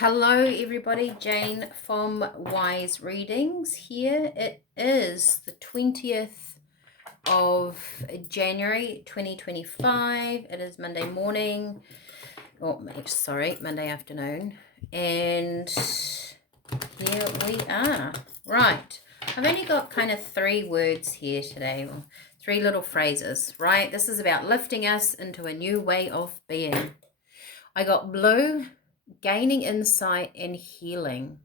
Hello, everybody. Jane from Wise Readings here. It is the 20th of January 2025. It is Monday morning, or sorry, Monday afternoon. And here we are. Right. I've only got kind of 3 words here today, or 3 little phrases, right? This is about lifting us into a new way of being. I got blue, gaining insight and healing.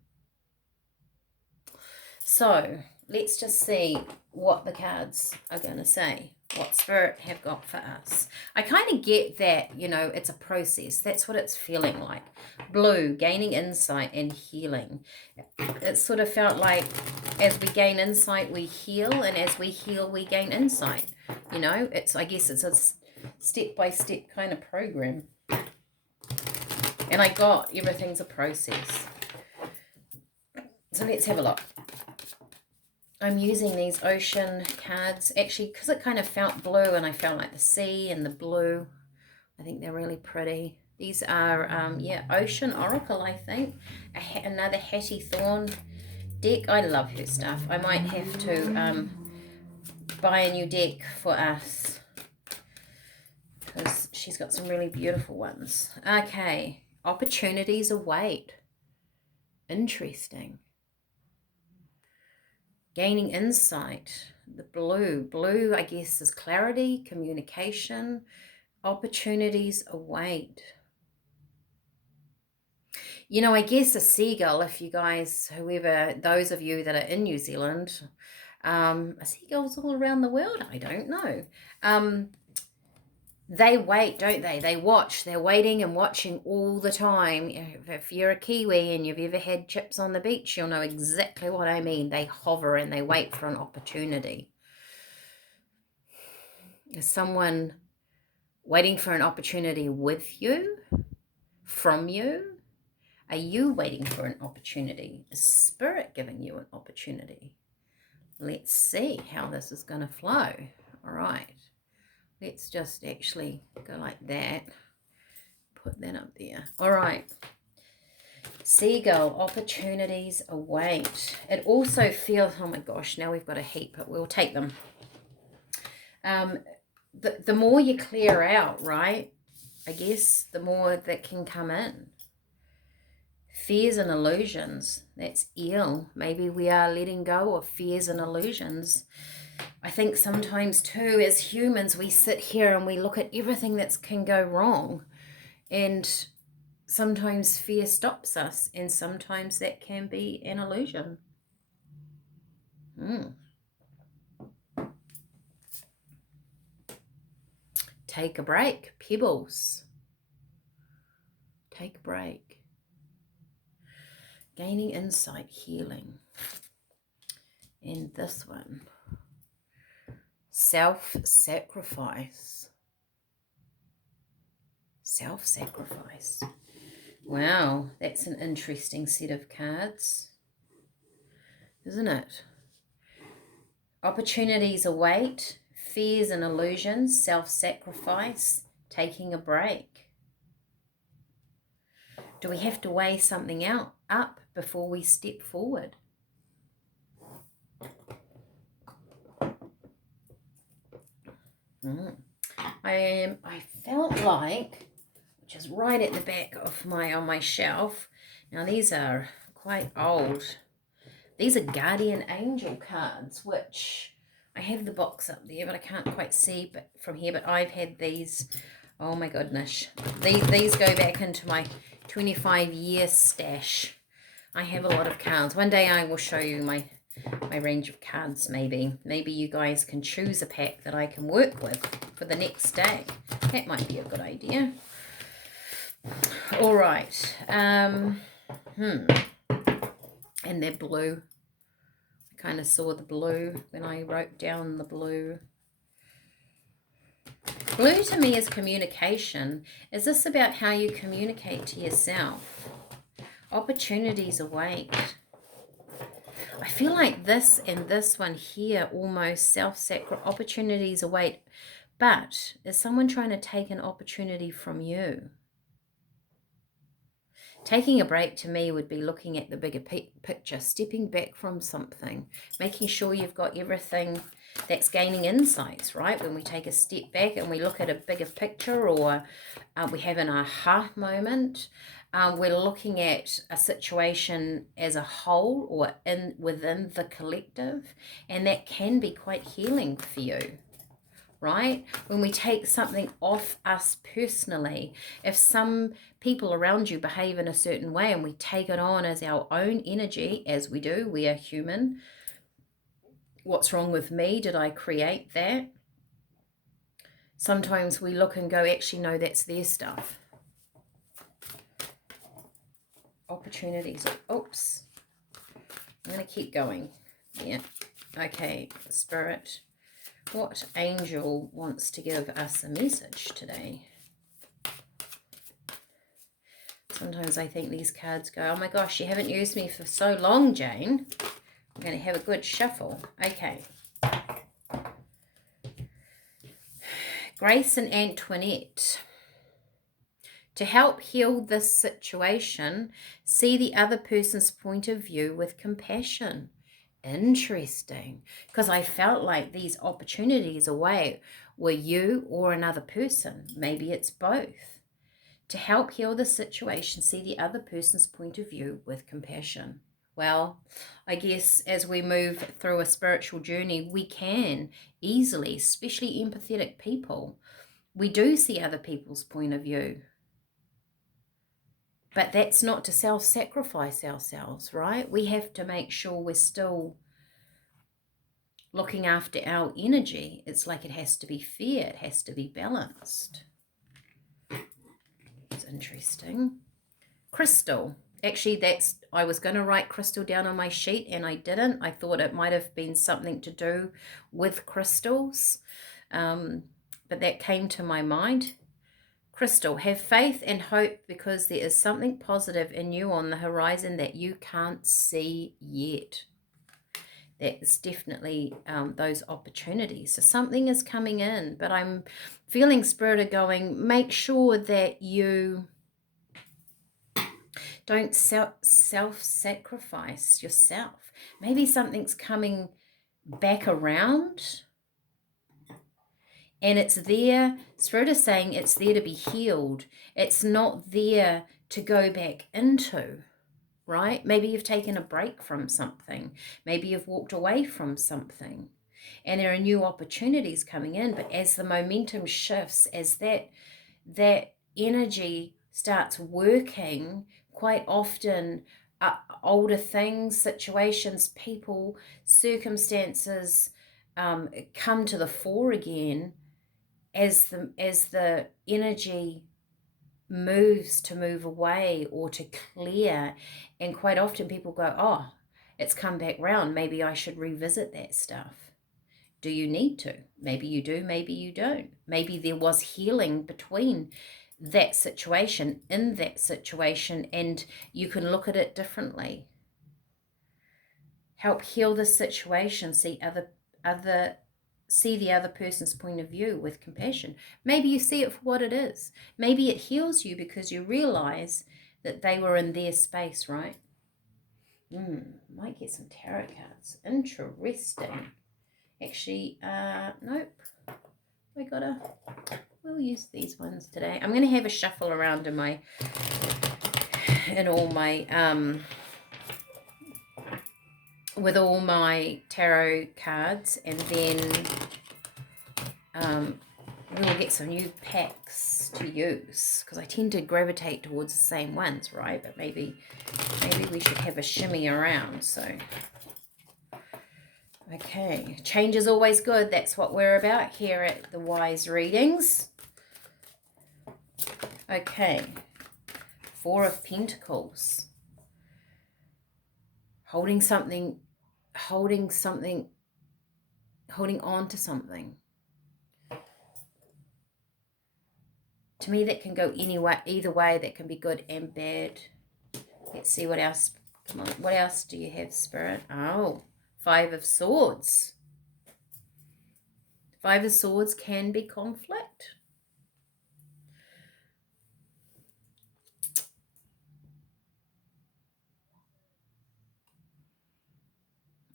So let's just see what the cards are going to say, what Spirit have got for us. I kind of get that, it's a process. That's what it's feeling like. Blue, gaining insight and healing. It sort of felt like as we gain insight, we heal, and as we heal, we gain insight. I guess it's a step-by-step kind of program. And I got everything's a process. So let's have a look. I'm using these ocean cards, actually, because it kind of felt blue, and I felt like the sea and the blue. I think they're really pretty. These are, Ocean Oracle, I think. Another Hattie Thorn deck. I love her stuff. I might have to buy a new deck for us, because she's got some really beautiful ones. Okay. Opportunities await. Interesting. Gaining insight. The blue, I guess, is clarity, communication. Opportunities await. I guess a seagull, if you guys, those of you that are in New Zealand, seagulls all around the world, I don't know. They wait, don't they? They watch. They're waiting and watching all the time. If you're a Kiwi and you've ever had chips on the beach, you'll know exactly what I mean. They hover and they wait for an opportunity. Is someone waiting for an opportunity with you? From you? Are you waiting for an opportunity? Is Spirit giving you an opportunity? Let's see how this is going to flow. All right. Let's just actually go like that. Put that up there. All right. Seagull, opportunities await. It also feels, oh my gosh, now we've got a heap, but we'll take them. The more you clear out, right, I guess, the more that can come in. Fears and illusions, that's ill. Maybe we are letting go of fears and illusions. I think sometimes too, as humans, we sit here and we look at everything that can go wrong, and sometimes fear stops us, and sometimes that can be an illusion. Take a break. Pebbles. Take a break. Gaining insight, healing. And this one. Self-sacrifice. Self-sacrifice. Wow, that's an interesting set of cards, isn't it? Opportunities await, fears and illusions, self-sacrifice, taking a break. Do we have to weigh something up before we step forward? I felt like, which is right at the back of on my shelf. Now these are quite old. These are Guardian Angel cards, which I have the box up there, but I can't quite see from here. But I've had these. Oh my goodness, these go back into my 25-year stash. I have a lot of cards. One day I will show you my range of cards. Maybe you guys can choose a pack that I can work with for the next day. That might be a good idea. All right. And they're blue. I kind of saw the blue when I wrote down the blue. Blue to me is communication. Is this about how you communicate to yourself? Opportunities await. I feel like this and this one here almost self-sacrifice. Opportunities await. But is someone trying to take an opportunity from you? Taking a break to me would be looking at the bigger picture, stepping back from something, making sure you've got everything. That's gaining insights, right? When we take a step back and we look at a bigger picture, or we have an aha moment, we're looking at a situation as a whole or within the collective, and that can be quite healing for you. Right? When we take something off us personally, if some people around you behave in a certain way and we take it on as our own energy, as we do, we are human. What's wrong with me? Did I create that? Sometimes we look and go, actually, no, that's their stuff. Opportunities. Oops. I'm going to keep going. Yeah. Okay, Spirit. What angel wants to give us a message today? Sometimes I think these cards go, oh my gosh, you haven't used me for so long, Jane. I'm going to have a good shuffle. Okay. Grace and Antoinette. To help heal this situation, see the other person's point of view with compassion. Interesting. Because I felt like these opportunities away were you or another person. Maybe it's both. To help heal the situation, see the other person's point of view with compassion. Well, I guess as we move through a spiritual journey, we can easily, especially empathetic people, we do see other people's point of view. But that's not to self-sacrifice ourselves, right? We have to make sure we're still looking after our energy. It's like it has to be fair. It has to be balanced. It's interesting. Crystal. Actually, I was going to write crystal down on my sheet and I didn't. I thought it might have been something to do with crystals. But that came to my mind. Crystal, have faith and hope because there is something positive in you on the horizon that you can't see yet. That's definitely those opportunities. So something is coming in, but I'm feeling Spirit are going, make sure that you don't self-sacrifice yourself. Maybe something's coming back around and it's there. Spirit is saying it's there to be healed. It's not there to go back into, right? Maybe you've taken a break from something. Maybe you've walked away from something. And there are new opportunities coming in. But as the momentum shifts, as that energy starts working, quite often older things, situations, people, circumstances come to the fore again as the energy moves to move away or to clear. And quite often people go, oh, it's come back round. Maybe I should revisit that stuff. Do you need to? Maybe you do, maybe you don't. Maybe there was healing between that situation, in that situation, and you can look at it differently. Help heal the situation, see the other person's point of view with compassion. Maybe you see it for what it is. Maybe it heals you because you realize that they were in their space, right? Might get some tarot cards. Interesting. Actually, nope. We'll use these ones today. I'm going to have a shuffle around in all my, with all my tarot cards, and then we'll get some new packs to use, because I tend to gravitate towards the same ones, right? But maybe we should have a shimmy around. So okay, change is always good. That's what we're about here at the Wise Readings. Okay, Four of Pentacles. Holding on to something. To me, that can go either way. That can be good and bad. Let's see what else. Come on, what else do you have, Spirit? Oh, Five of Swords. Five of Swords can be conflict.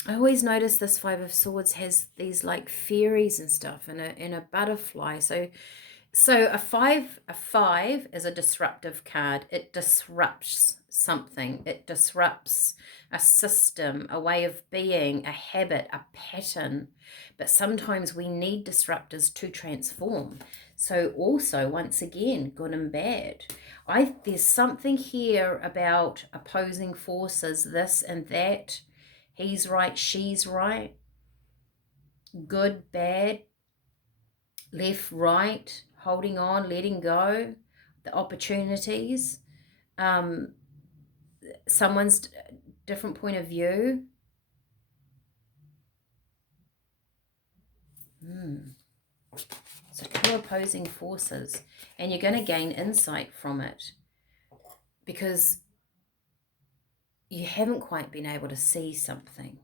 I always notice this Five of Swords has these like fairies and stuff and a butterfly. So a five is a disruptive card. It disrupts something. It disrupts a system, a way of being, a habit, a pattern. But sometimes we need disruptors to transform. So also, once again, good and bad. There's something here about opposing forces, this and that. He's right, she's right. Good, bad, left, right, holding on, letting go, the opportunities, someone's different point of view. So two opposing forces, and you're going to gain insight from it because you haven't quite been able to see something.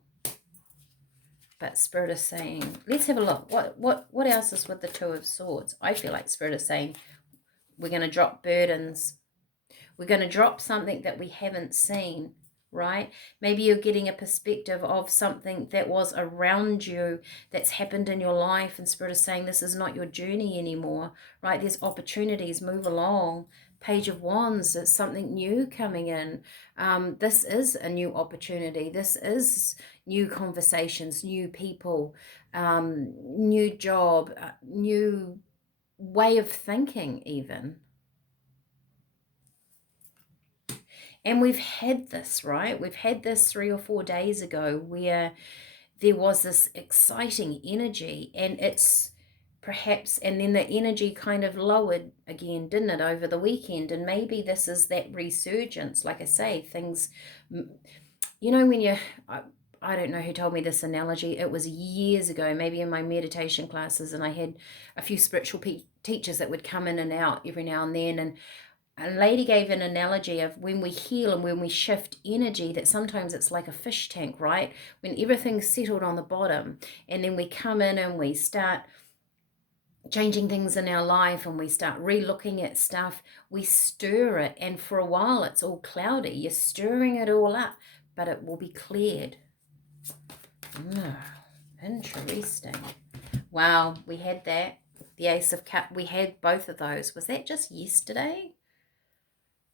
But Spirit is saying, let's have a look. What else is with the Two of Swords? I feel like Spirit is saying we're going to drop burdens. We're going to drop something that we haven't seen, right? Maybe you're getting a perspective of something that was around you that's happened in your life, and Spirit is saying this is not your journey anymore, right? There's opportunities, move along. Page of Wands, it's something new coming in. This is a new opportunity. This is new conversations, new people, new job, new way of thinking even. And we've had this, right? We've had this 3 or 4 days ago where there was this exciting energy, and it's perhaps, and then the energy kind of lowered again, didn't it, over the weekend? And maybe this is that resurgence. Like I say, things, you know, when you, I don't know who told me this analogy. It was years ago, maybe in my meditation classes, and I had a few spiritual teachers that would come in and out every now and then, and a lady gave an analogy of when we heal and when we shift energy, that sometimes it's like a fish tank, right? When everything's settled on the bottom, and then we come in and we start changing things in our life and we start re-looking at stuff, we stir it, and for a while it's all cloudy. You're stirring it all up, but it will be cleared. Interesting. Wow, we had that. The Ace of Cups, we had both of those. Was that just yesterday?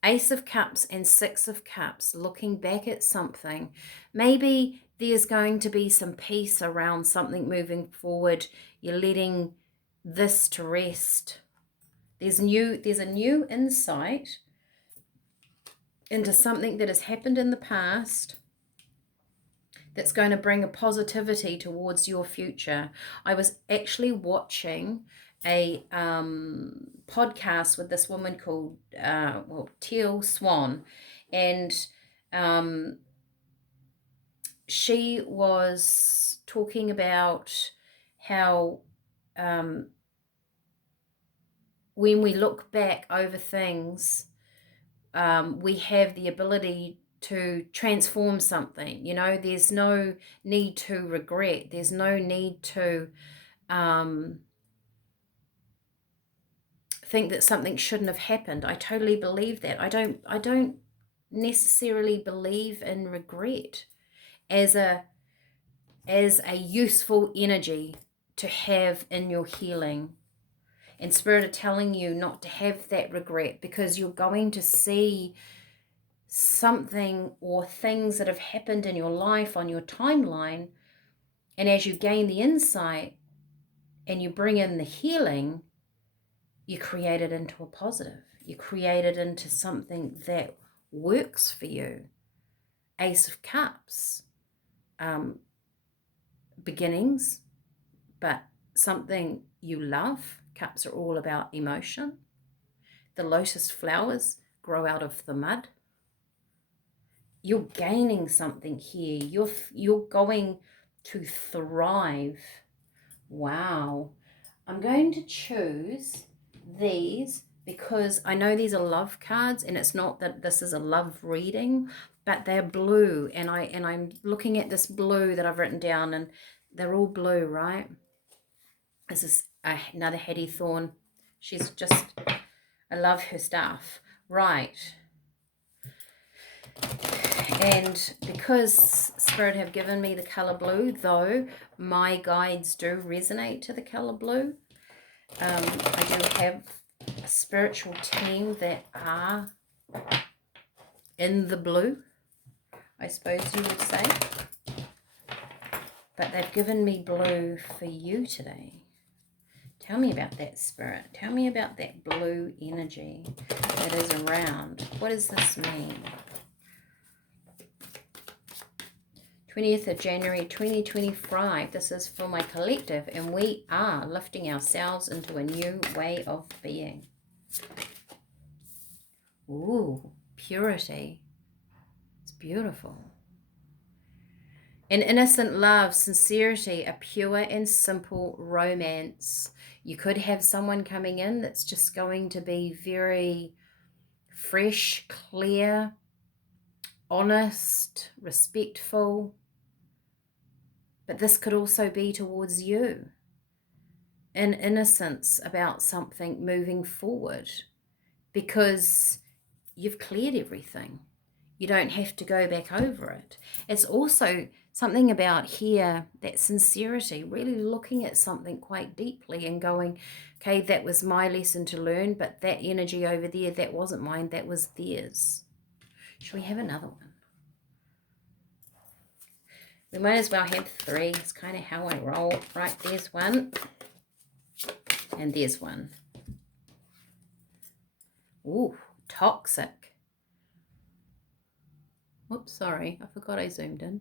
Ace of Cups and Six of Cups, looking back at something. Maybe there's going to be some peace around something moving forward. You're letting this to rest. There's a new insight into something that has happened in the past that's going to bring a positivity towards your future. I was actually watching a podcast with this woman called Teal Swan, and she was talking about how when we look back over things, we have the ability to transform something. You know, there's no need to regret. There's no need to think that something shouldn't have happened. I totally believe that. I don't necessarily believe in regret as a useful energy to have in your healing. And Spirit are telling you not to have that regret, because you're going to see something or things that have happened in your life on your timeline, and as you gain the insight and you bring in the healing, you create it into a positive. You create it into something that works for you. Ace of Cups, beginnings, but something you love. Cups are all about emotion. The lotus flowers grow out of the mud. You're gaining something here. You're going to thrive. Wow. I'm going to choose these because I know these are love cards, and it's not that this is a love reading, but they're blue, and I'm looking at this blue that I've written down, and they're all blue, right? This is another Hattie Thorne. She's just, I love her stuff. Right. And because Spirit have given me the colour blue, though my guides do resonate to the colour blue, I do have a spiritual team that are in the blue, I suppose you would say. But they've given me blue for you today. Tell me about that, Spirit. Tell me about that blue energy that is around. What does this mean? 20th of January 2025. This is for my collective, and we are lifting ourselves into a new way of being. Ooh, purity. It's beautiful. An innocent love, sincerity, a pure and simple romance. You could have someone coming in that's just going to be very fresh, clear, honest, respectful. But this could also be towards you. An innocence about something moving forward because you've cleared everything. You don't have to go back over it. It's also something about here, that sincerity, really looking at something quite deeply and going, okay, that was my lesson to learn, but that energy over there, that wasn't mine, that was theirs. Shall we have another one? We might as well have three. It's kind of how I roll. Right, there's one. And there's one. Ooh, toxic. Oops, sorry, I forgot I zoomed in.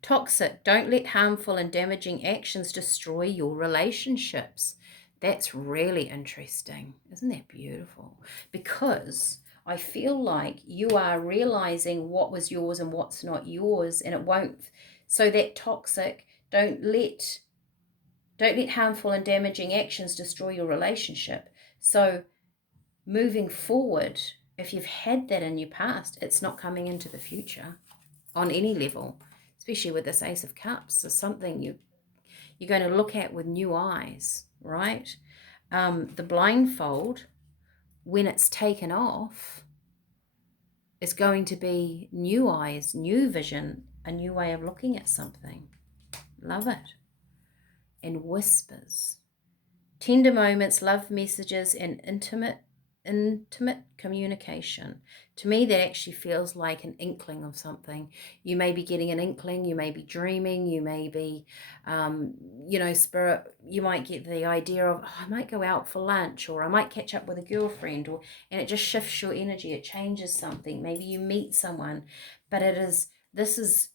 Toxic. Don't let harmful and damaging actions destroy your relationships. That's really interesting. Isn't that beautiful? Because I feel like you are realizing what was yours and what's not yours, and it won't. So that toxic, don't let harmful and damaging actions destroy your relationship. So moving forward, if you've had that in your past, it's not coming into the future on any level, especially with this Ace of Cups. It's something you're going to look at with new eyes, right? The blindfold, when it's taken off, is going to be new eyes, new vision, a new way of looking at something. Love it. And whispers. Tender moments, love messages, and intimate communication. To me, that actually feels like an inkling of something. You may be getting an inkling, you may be dreaming, you may be, Spirit, you might get the idea of, I might go out for lunch, or I might catch up with a girlfriend, and it just shifts your energy, it changes something. Maybe you meet someone, but this is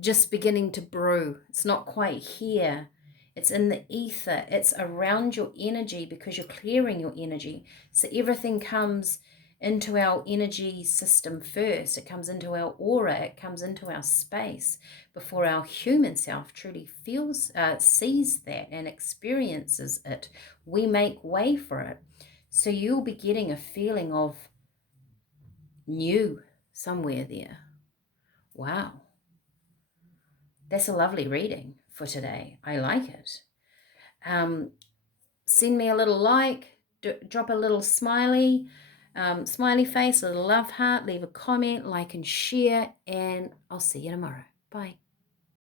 just beginning to brew. It's not quite here. It's in the ether. It's around your energy because you're clearing your energy. So everything comes into our energy system first. It comes into our aura. It comes into our space before our human self truly sees that and experiences it. We make way for it. So you'll be getting a feeling of new somewhere there. Wow. That's a lovely reading for today. I like it. Send me a little like, drop a little smiley face, a little love heart, leave a comment, like and share, and I'll see you tomorrow. Bye.